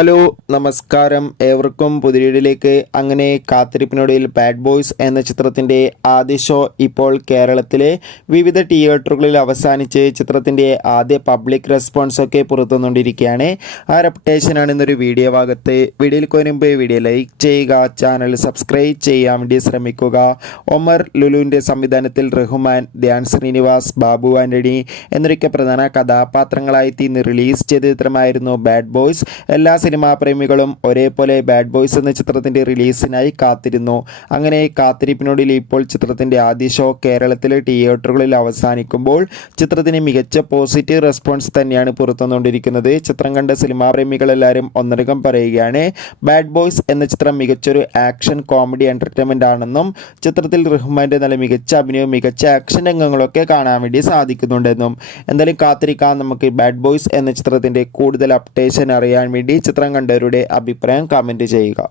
Hello നമസ്കാരം ഏവർക്കും പുതിയ വീഡിയോയിലേക്ക്. അങ്ങനെ കാത്തിരിപ്പിനൊടുവിൽ ബാഡ് ബോയ്സ് എന്ന ചിത്രത്തിൻ്റെ ആദ്യ ഷോ ഇപ്പോൾ കേരളത്തിലെ വിവിധ തിയേറ്ററുകളിൽ അവസാനിച്ച് ചിത്രത്തിൻ്റെ ആദ്യ പബ്ലിക് റെസ്പോൺസ് ഒക്കെ പുറത്തുവന്നുകൊണ്ടിരിക്കുകയാണ്. ആ റെപ്റ്റേഷനാണ് ഇന്നൊരു വീഡിയോ ഭാഗത്ത്. വീഡിയോയിൽ വരുമ്പോൾ വീഡിയോ ലൈക്ക് ചെയ്യുക, ചാനൽ സബ്സ്ക്രൈബ് ചെയ്യാൻ വേണ്ടി ശ്രമിക്കുക. ഒമർ ലുലുവിൻ്റെ സംവിധാനത്തിൽ റഹ്മാൻ, ധ്യാൻ ശ്രീനിവാസ്, ബാബു ആൻ്റണി എന്നൊക്കെ പ്രധാന കഥാപാത്രങ്ങളായി ഇന്ന് റിലീസ് ചെയ്ത ചിത്രമായിരുന്നു ബാഡ് ബോയ്സ്. എല്ലാ സിനിമാ പ്രേമികളും ഒരേപോലെ ബാഡ് ബോയ്സ് എന്ന ചിത്രത്തിൻ്റെ റിലീസിനായി കാത്തിരുന്നു. അങ്ങനെ കാത്തിരിപ്പിനൊടുവിൽ ഇപ്പോൾ ചിത്രത്തിൻ്റെ ആദ്യ ഷോ കേരളത്തിലെ തിയേറ്ററുകളിൽ അവസാനിക്കുമ്പോൾ ചിത്രത്തിന് മികച്ച പോസിറ്റീവ് റെസ്പോൺസ് തന്നെയാണ് പുറത്തുവന്നുകൊണ്ടിരിക്കുന്നത്. ചിത്രം കണ്ട സിനിമാ പ്രേമികളെല്ലാവരും ഒന്നടങ്കം പറയുകയാണ് ബാഡ് ബോയ്സ് എന്ന ചിത്രം മികച്ചൊരു ആക്ഷൻ കോമഡി എൻ്റർടൈൻമെൻ്റ് ആണെന്നും ചിത്രത്തിൽ റഹ്മാൻ്റെ നല്ല മികച്ച അഭിനയവും മികച്ച ആക്ഷൻ രംഗങ്ങളൊക്കെ കാണാൻ വേണ്ടി സാധിക്കുന്നുണ്ടെന്നും. എന്തായാലും കാത്തിരിക്കാം നമുക്ക് ബാഡ് ബോയ്സ് എന്ന ചിത്രത്തിൻ്റെ കൂടുതൽ അപ്ഡേഷൻ അറിയാൻ വേണ്ടി. ചിത്രം കണ്ടവരുടെ അഭിപ്രായം കമൻറ്റ് ചെയ്യുക.